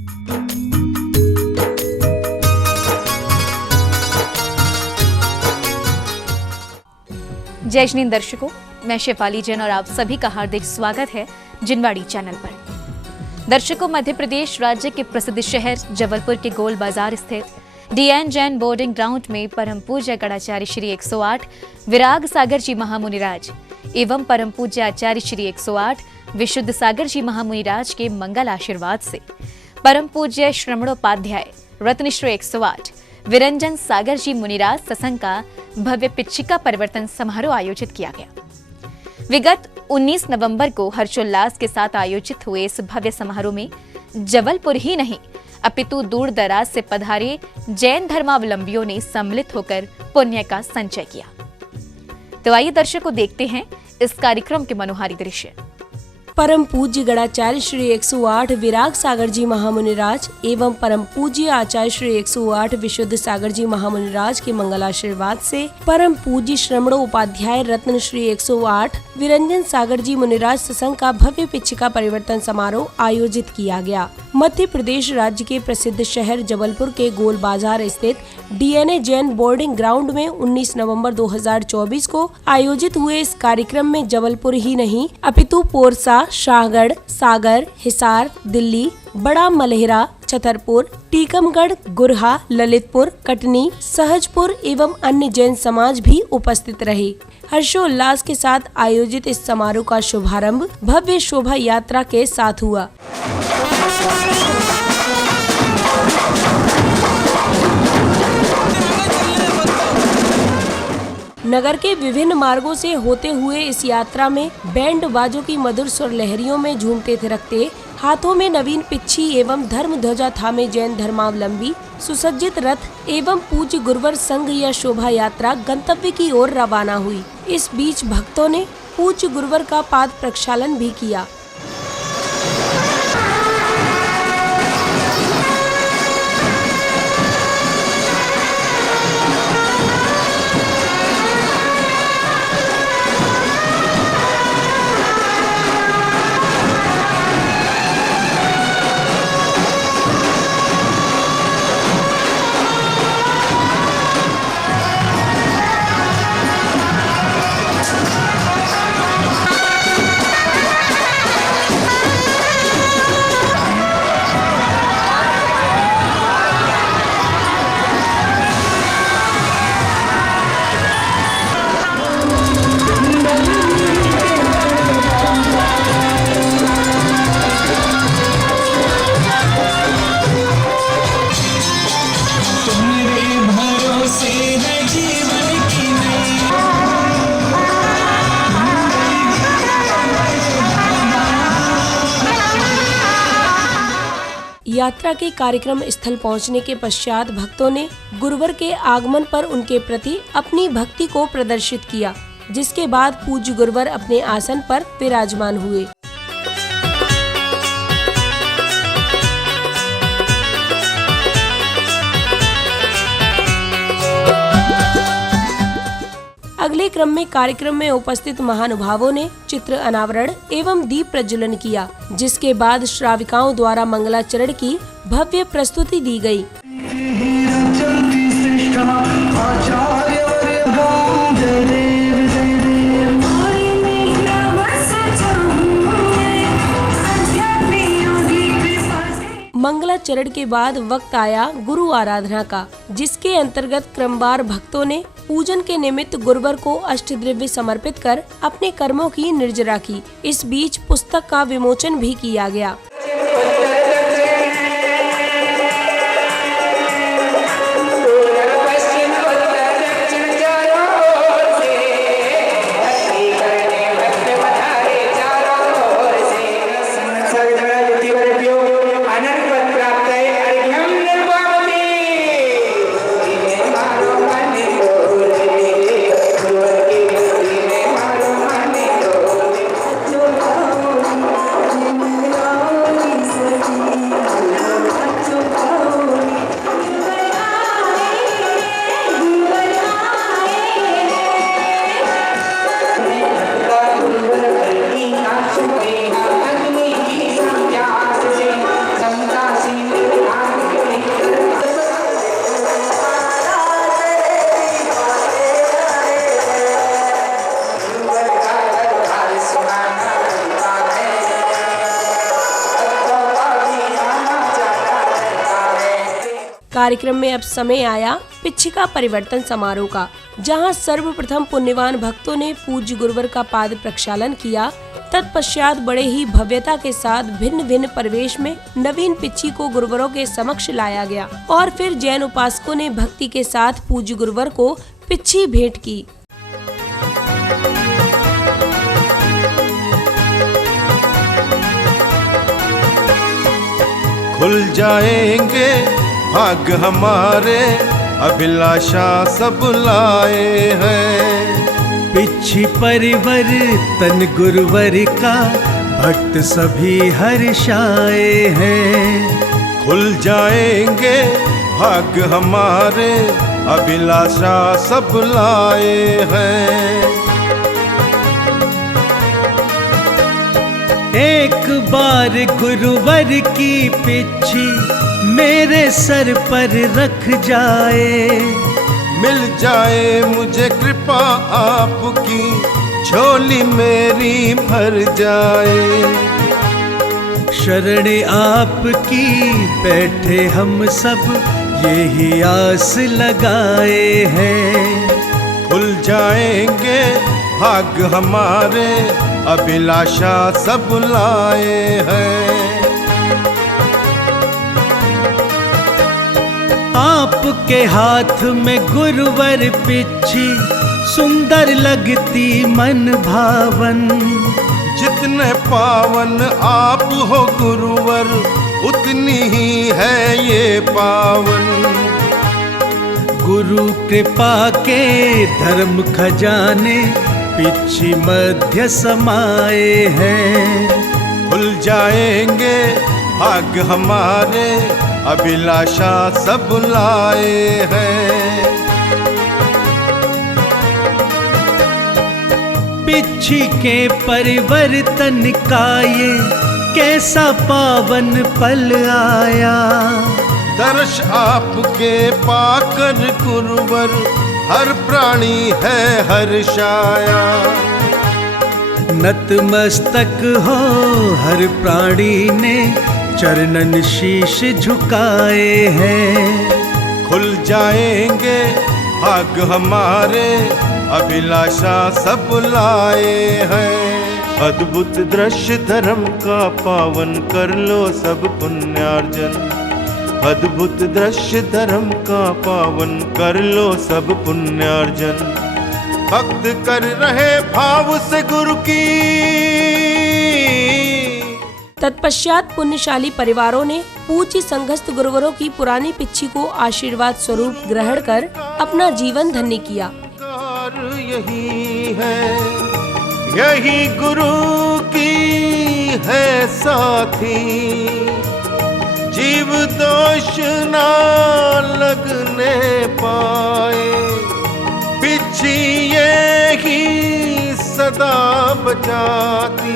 जय श्री दर्शकों, मैं शेफाली जैन और आप सभी का हार्दिक स्वागत है जिनवाड़ी चैनल पर। दर्शकों, मध्य प्रदेश राज्य के प्रसिद्ध शहर जबलपुर के गोल बाजार स्थित डीएन जैन बोर्डिंग ग्राउंड में परम पूज्य गणाचार्य श्री 108 विराग सागर जी महामुनिराज एवं परम पूज्य आचार्य श्री 108 विशुद्ध सागर जी महामुनिराज के मंगल आशीर्वाद से परम पूज्य श्रमणोपाध्याय रत्नश्री 108 विरंजन सागर जी मुनिराज सत्संग का भव्य पिच्छिका परिवर्तन समारोह आयोजित किया गया। विगत 19 नवंबर को हर्षोल्लास के साथ आयोजित हुए इस भव्य समारोह में जबलपुर ही नहीं अपितु दूर दराज से पधारे जैन धर्मावलंबियों ने सम्मिलित होकर पुण्य का संचय किया। तो आइए दर्शकों देखते हैं इस कार्यक्रम के मनोहारी दृश्य। परम पूज्य गणाचार्य श्री 108 विराग सागर जी महामुनिराज एवं परम पूज्य आचार्य श्री 108 विशुद्ध सागर जी महामुनिराज के मंगलाशीर्वाद से परम पूज्य श्रमणोपाध्याय रत्न श्री 108 विरंजन सागर जी मुनिराज सत्संग का भव्य पिच्छिका परिवर्तन समारोह आयोजित किया गया। मध्य प्रदेश राज्य के प्रसिद्ध शहर जबलपुर के गोल बाजार स्थित डीएनए जैन बोर्डिंग ग्राउंड में 19 नवंबर 2024 को आयोजित हुए इस कार्यक्रम में जबलपुर ही नहीं अपितु पोरसा, शाहगढ़, सागर, हिसार, दिल्ली, बड़ा मलहरा, छतरपुर, टीकमगढ़, गुरहा, ललितपुर, कटनी, सहजपुर एवं अन्य जैन समाज भी उपस्थित रहे। हर्षोल्लास के साथ आयोजित इस समारोह का शुभारंभ भव्य शोभा यात्रा के साथ हुआ। नगर के विभिन्न मार्गों से होते हुए इस यात्रा में बैंड बाजों की मधुर स्वर लहरियों में झूमते थिरकते, हाथों में नवीन पिच्छी एवं धर्म ध्वजा थामे जैन धर्मावलंबी सुसज्जित रथ एवं पूज्य गुरुवर संघ या शोभा यात्रा गंतव्य की ओर रवाना हुई। इस बीच भक्तों ने पूज्य गुरुवर का पाद प्रक्षालन भी किया। यात्रा के कार्यक्रम स्थल पहुंचने के पश्चात भक्तों ने गुरुवर के आगमन पर उनके प्रति अपनी भक्ति को प्रदर्शित किया, जिसके बाद पूज्य गुरुवर अपने आसन पर विराजमान हुए। अगले क्रम में कार्यक्रम में उपस्थित महानुभावों ने चित्र अनावरण एवं दीप प्रज्वलन किया, जिसके बाद श्राविकाओं द्वारा मंगलाचरण की भव्य प्रस्तुति दी गई। मंगलाचरण के बाद वक्त आया गुरु आराधना का, जिसके अंतर्गत क्रमवार भक्तों ने पूजन के निमित्त गुरुवर को अष्टद्रव्य समर्पित कर अपने कर्मों की निर्जरा की। इस बीच पुस्तक का विमोचन भी किया गया। कार्यक्रम में अब समय आया पिच्छिका परिवर्तन समारोह का, जहां सर्वप्रथम पुण्यवान भक्तों ने पूज्य गुरुवर का पाद प्रक्षालन किया। तत्पश्चात बड़े ही भव्यता के साथ भिन्न भिन्न परिवेश में नवीन पिच्छी को गुरुवरों के समक्ष लाया गया और फिर जैन उपासकों ने भक्ति के साथ पूज्य गुरुवर को पिच्छी भेंट की। खुल जाएंगे भाग हमारे, अभिलाषा सब लाए हैं। पिच्छी परिवर्तन गुरुवर का भक्त सभी हर्षाए हैं। खुल जाएंगे भाग हमारे, अभिलाषा सब लाए हैं। एक बार गुरुवर की पिच्छी मेरे सर पर रख जाए, मिल जाए मुझे कृपा आपकी, झोली मेरी भर जाए। शरण आपकी बैठे हम सब यही आस लगाए हैं। खुल जाएंगे भाग हमारे, अभिलाषा सब लाए हैं। आपके हाथ में गुरुवर पिच्छी सुंदर लगती मन भावन। जितने पावन आप हो गुरुवर, उतनी ही है ये पावन। गुरु कृपा के धर्म खजाने पिच्छी मध्य समाए हैं। खुल जाएंगे भाग हमारे, अभिलाषा सब लाए हैं। पिच्छी के परिवर्तन का ये कैसा पावन पल आया। दर्श आपके पाकर गुरुवर, हर प्राणी है हर्षाया। नतमस्तक हो हर प्राणी ने, चरणन शीश झुकाए हैं। खुल जाएंगे भाग हमारे, अभिलाषा सब लाए हैं। अद्भुत दृश्य धर्म का पावन कर लो सब पुण्यार्जन। अद्भुत दृश्य धर्म का पावन कर लो सब पुण्यार्जन। भक्त कर रहे भाव से गुरु की। तत्पश्चात पुण्यशाली परिवारों ने पूज्य संघस्थ गुरुवरों की पुरानी पिच्छी को आशीर्वाद स्वरूप ग्रहण कर अपना जीवन धन्य किया। यही है, यही गुरु की है साथी, जीव दोष ना लगने पाए। पिच्छी ये ही सदा बचाती,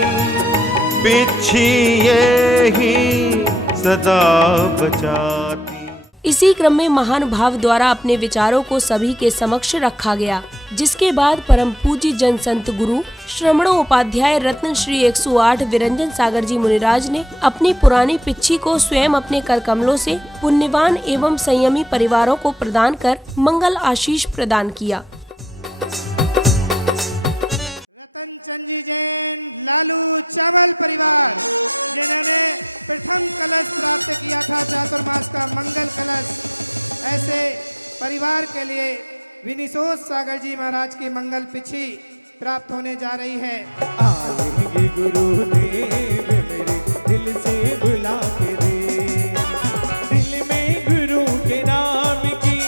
पिच्छी ये ही सदा बचाती। इसी क्रम में महानुभाव द्वारा अपने विचारों को सभी के समक्ष रखा गया, जिसके बाद परम पूज्य जन संत गुरु श्रमणोपाध्याय रत्न श्री 108 विरंजन सागर जी मुनिराज ने अपनी पुरानी पिच्छी को स्वयं अपने कर कमलों से पुण्यवान एवं संयमी परिवारों को प्रदान कर मंगल आशीष प्रदान किया। रतन चंद जी जैन लालू चावल परिवार, जिन्होंने प्रथम कलश प्राप्त किया था चातुर्मास का मंगल कलश, ऐसे परिवार के लिए विनिशोद सागर जी महाराज की मंगल पिच्छी प्राप्त होने जा रही है। आएंगे गुरुदेव मेरे दिल से बुला के रे, दिल में गुरु के नाम की,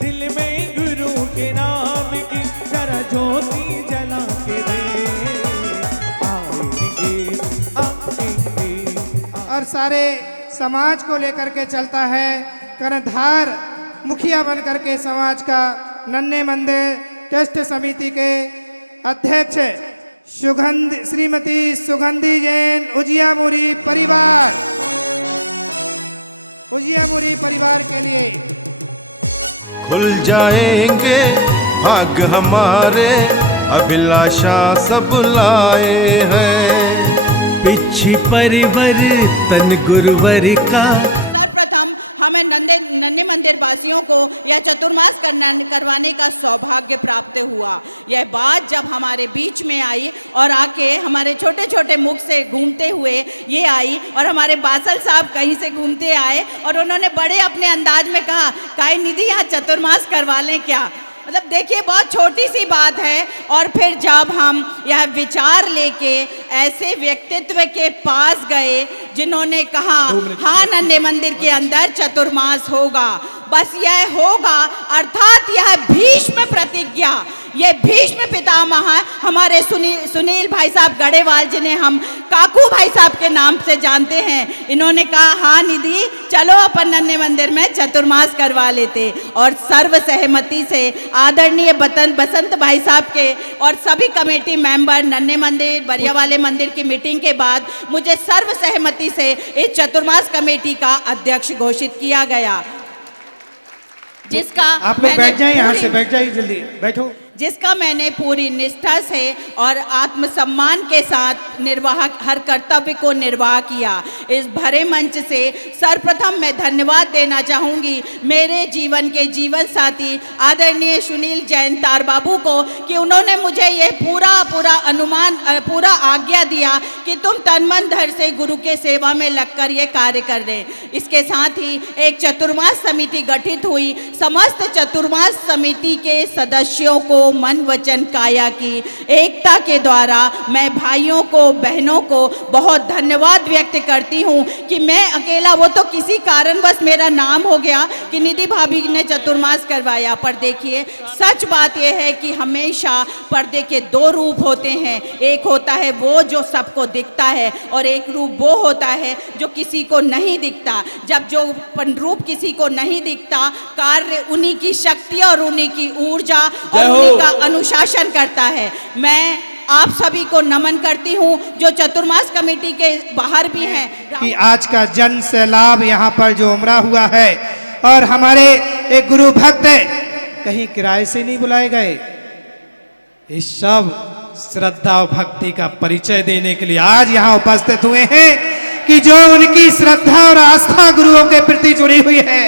दिल में गुरु के नाम की जरा ज्योति जला के रे। और सारे समाज को लेकर के चलता है, कर्णधार मुखिया बन करके समाज का नन्हे मंदिर ट्रस्ट समिति के अध्यक्ष श्रीमती सुगंधी जैन उजियामुरी परिवार, उजियामुरी परिवार के लिए। खुल जाएंगे भाग हमारे, अभिलाषा सब लाए हैं। पिच्छी परिवर्तन गुरुवर का सर्वप्रथम हमें नन्हे मंदिर वासियों को यह चतुर्मास करवाने का सौभाग्य प्राप्त हुआ। यह बात जब हमारे बीच में आई और आके हमारे छोटे छोटे मुख से घूमते हुए ये आई, और हमारे बासल साहब कहीं से घूमते आए और उन्होंने बड़े अपने अंदाज में कहा, काय निधि यहाँ चतुर्मास करवा लें क्या। मतलब देखिए बहुत छोटी सी बात है। और फिर जब हम यह विचार लेके ऐसे व्यक्तित्व के पास गए जिन्होंने कहा हाँ नन्हे मंदिर के अंदर चतुर्मास होगा, बस यह होगा, अर्थात यह भीष्म प्रतिज्ञा, ये भीष्म पितामह हमारे सुनील भाई साहब गढ़ेवाल, जिन्हें हम काकू भाई साहब के नाम से जानते हैं, इन्होंने कहा हाँ निधि चलो अपन नन्हे मंदिर में चतुर्मास करवा लेते। और सर्व सहमति से आदरणीय बसंत भाई साहब के और सभी कमेटी मेंबर नन्हे मंदिर बरिया वाले मंदिर की मीटिंग के बाद मुझे सर्व सहमति से इस चतुर्मास कमेटी का अध्यक्ष घोषित किया गया, जिसका आप लोग बैठ जाएं, यहाँ से बैठ जाइए, जल्दी बैठो। जिसका मैंने पूरी निष्ठा से और आत्मसम्मान के साथ हर कर्तव्य को निर्वाह किया। इस भरे मंच से सर्वप्रथम मैं धन्यवाद देना चाहूँगी मेरे जीवन के जीवन साथी आदरणीय सुनील जैन तार बाबू को, कि उन्होंने मुझे ये पूरा आज्ञा दिया कि तुम तन मन धन से गुरु के सेवा में लगकर ये कार्य कर रहे। इसके साथ ही एक चतुर्मास समिति गठित हुई। समस्त चतुर्मास समिति के सदस्यों को मन वचन काया की एकता के द्वारा मैं भाइयों को बहनों को बहुत धन्यवाद व्यक्त करती हूँ कि मैं अकेला, वो तो किसी कारणवश मेरा नाम हो गया कि निधि भाभी ने चतुर्मास करवाया, पर देखिए सच बात यह है कि हमेशा पर्दे के दो रूप होते हैं। एक होता है वो जो सबको दिखता है और एक रूप वो होता है जो किसी को नहीं दिखता। जब जो रूप किसी को नहीं दिखता, कार्य उन्हीं की शक्ति और उन्हीं की ऊर्जा और उन्हीं का अनुशासन करता है। मैं आप सभी को नमन करती हूँ जो चतुर्मास कमेटी के बाहर भी हैं कि आज का जन सैलाब यहाँ पर जो उमड़ा हुआ है, और हमारे एक गुरु भक्त कहीं किराए से नहीं बुलाए गए, इस सब श्रद्धा और भक्ति का परिचय देने के लिए आज यहाँ उपस्थित हुए हैं कि जो उनकी श्रद्धा और आस्था गुरुओं के प्रति जुड़ी हुई है,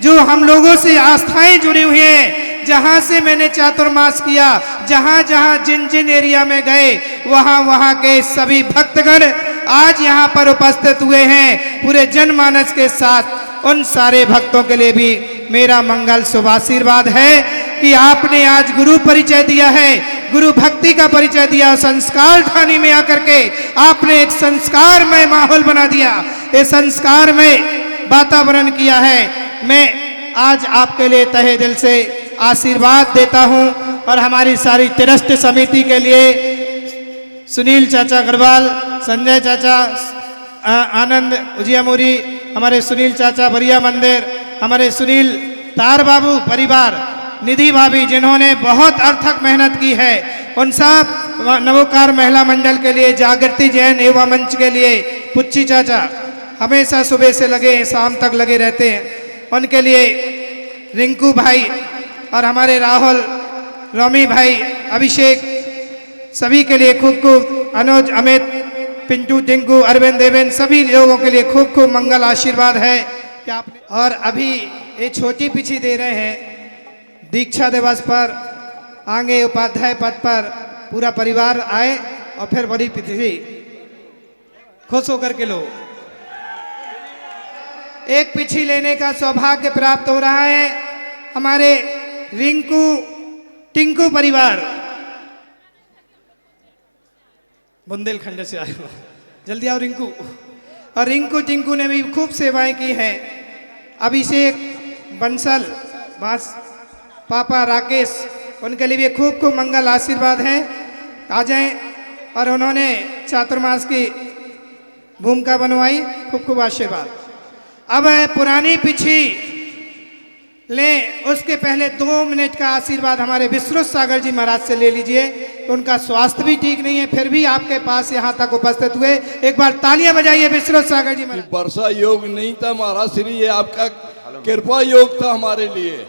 जो हम लोगों से आस्थाएं जुड़ी हुई हैं, जहां से मैंने चातुर्मास किया, जहां जहां जिन जिन एरिया में गए वहां वहां के सभी भक्तगण आज यहाँ पर उपस्थित हुए हैं पूरे जनमानस के साथ। उन सारे भक्तों के लिए भी मेरा मंगल शुभ आशीर्वाद है कि आपने आज गुरु परिचय दिया है, गुरु भक्ति का परिचय दिया, संस्कार ठानी में आकर के आपने एक संस्कारमय माहौल बना दिया, ये संस्कारमय वातावरण किया है। मैं आज आपके लिए तहे दिल से आशीर्वाद देता हूं और हमारी सारी ट्रस्ट समिति के लिए सुनील चाचा गढ़वाल, संजय चाचा आनंद उजियामुरी, हमारे सुनील चाचा बरिया मंदिर, हमारे सुनील तार बाबू परिवार, निधि भाभी जिन्होंने बहुत अर्थक मेहनत की है, उन सब नवोकार महिला मंडल के लिए, जागृति जैन युवा मंच के लिए, पुच्ची चाचा हमेशा सुबह से लगे हैं, शाम तक लगे रहते हैं, उनके लिए रिंकू भाई और हमारे राहुल, रोमी भाई, अभिषेक, सभी के लिए खूब खूब, अनुज, अमित, पिंटू, टिंकू, अरविंद, देवेंद्र, सभी लोगों के लिए खूब खूब मंगल आशीर्वाद है कि आप। और अभी ये छोटी पिछी दे रहे हैं दीक्षा दिवस पर, आगे उपाध्याय पद पर पूरा परिवार आए और फिर बड़ी पिछी खुश होकर के लो। एक पिछी लेने का सौभाग्य प्राप्त हो रहा है हमारे रिंकू टिंकू परिवार, बुंदेलखंड से आए हो, जल्दी आओ रिंकू। और रिंकू टिंकू ने भी खूब सेवाएं की हैं। अभिषेक, बंसल, बास, पापा राकेश, उनके लिए भी खूब खूब मंगल आशीर्वाद हैं, आ जाएं। और उन्होंने चातुर्मास की भूमिका बनवाई, खूब खूब आशीर्वाद। अब पुरानी पिछी लें, उसके पहले 2 मिनट का आशीर्वाद हमारे विश्रुत सागर जी महाराज से ले लीजिए। उनका स्वास्थ्य भी ठीक नहीं है, फिर भी आपके पास यहाँ तक उपस्थित हुए। एक बार तालियां बजाइए विश्रुत सागर जी महाराज। वर्षा योग नहीं था महाराज श्री, ये आपका कृपा योग था हमारे लिए।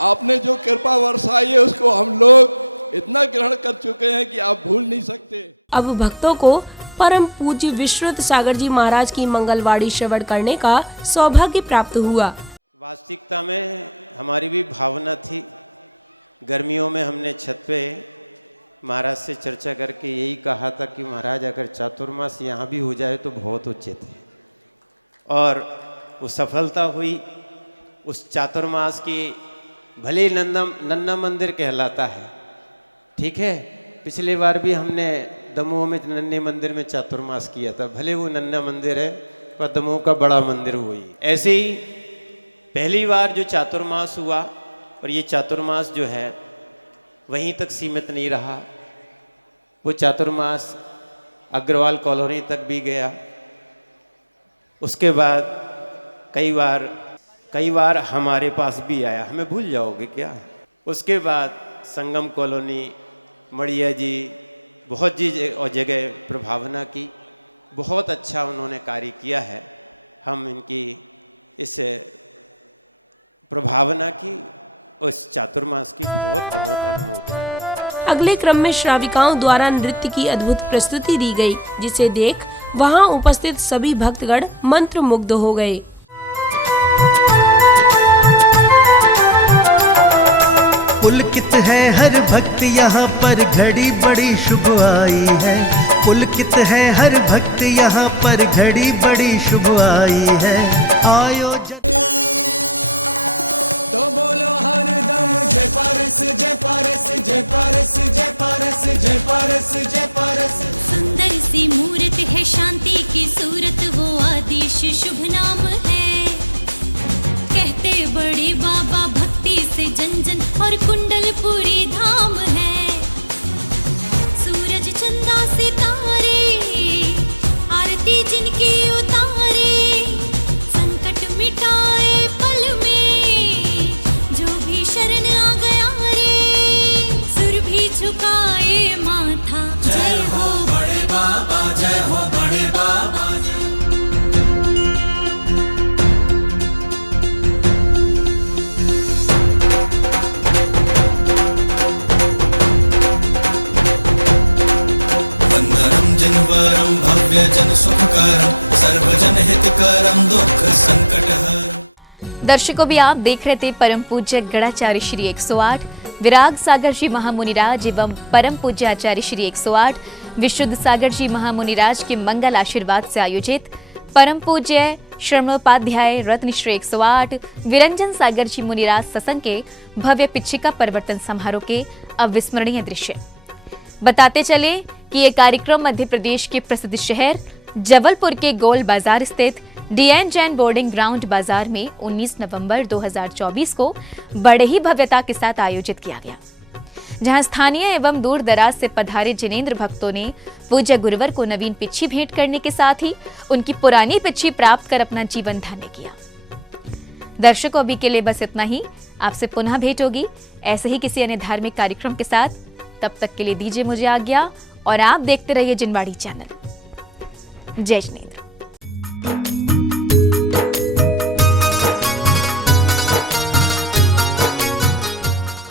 आपने जो कृपा वर्षाई है उसको हम लोग इतना ग्रहण कर चुके हैं कि आप भूल नहीं सकते। अब भक्तों को परम पूज्य विश्वनाथ सागर जी महाराज की मंगलवाणी श्रवण करने का सौभाग्य प्राप्त हुआ। वास्तविकता में हमारी भी भावना थी। गर्मियों में हमने छत पे महाराज से चर्चा करके यही कहा था कि महाराज अगर चातुर्मास यहाँ भी हो जाए तो बहुत उचित है, और वो सफलता हुई। उस चातुर्मास की भले ही नन्ना मंदिर कहलाता है, ठीक है, पिछली बार भी हमने दमोह में नन्हे मंदिर में चातुर्मास किया था, भले वो नन्ना मंदिर है पर दमोह का बड़ा मंदिर हुई। ऐसे ही पहली बार जो चातुर्मास हुआ, और ये चातुर्मास जो है वहीं तक सीमित नहीं रहा, वो चातुर्मास अग्रवाल कॉलोनी तक भी गया। उसके बाद कई बार हमारे पास भी आया, हमें भूल जाओगे क्या। उसके बाद संगम कॉलोनी, मड़िया जी, बहुत जी जगह प्रभावना की, बहुत अच्छा उन्होंने कार्य किया है। हम इनकी इस प्रभावना की, उस चातुर्मास की बहुत बहुत अनुमोदना करते हैं। अगले क्रम में श्राविकाओं द्वारा नृत्य की अद्भुत प्रस्तुति दी गई, जिसे देख वहां उपस्थित सभी भक्तगण मंत्रमुग्ध हो गए। पुलकित है हर भक्त यहाँ पर, घड़ी बड़ी शुभ आई है। पुलकित है हर भक्त यहाँ पर, घड़ी बड़ी शुभ आई है। आयोजन तो बोलो हरदम जय पारस जय पारस जय पारस जय पारस जय पारस जय पारस। सुंदर सी मूर्त है, शांति की सूरत, वो आदिश शुभ नाम है। कहते बड़े बाबा, भक्ति से जन जन और कुंडलपुरी धाम है। सूरज चंदा सितारे, आरती जिनकी उतारे, संकट मिटाए पल में, जो भी शरण आ गया रे, सुर भी झुकाए माथा। जय हो बड़े बाबा, जय हो बड़े बाबा। वंदनम जिनवरम भव्य जन सुखकरम, सर्वजन हितकरम, दुख संकट हरम। दर्शकों, भी आप देख रहे थे परम पूज्य गणाचार्य श्री 108 विराग सागर जी महामुनिराज एवं परम पूज्य आचार्य श्री 108 विशुद्ध सागर जी महामुनिराज के मंगल आशीर्वाद से आयोजित परम पूज्य श्रवणोपाध्याय रत्न श्री 108 विरंजन सागर जी मुनिराज सत्संग के भव्य पिछिका परिवर्तन समारोह के अविस्मरणीय दृश्य। बताते चले कि ये कार्यक्रम मध्य प्रदेश के प्रसिद्ध शहर जबलपुर के गोल बाजार स्थित DN जैन बोर्डिंग ग्राउंड बाजार में 19 नवंबर 2024 को बड़े ही भव्यता के साथ आयोजित किया गया, जहां स्थानीय एवं दूर दराज से पधारे जिनेंद्र भक्तों ने पूज्य गुरुवर को नवीन पिच्छी भेंट करने के साथ ही उनकी पुरानी पिच्छी प्राप्त कर अपना जीवन धन्य किया। दर्शकों, अभी के लिए बस इतना ही। आपसे पुनः भेंट होगी ऐसे ही किसी अन्य धार्मिक कार्यक्रम के साथ। तब तक के लिए दीजिए मुझे आज्ञा और आप देखते रहिए जिनवाड़ी चैनल। जय जिनेंद्र।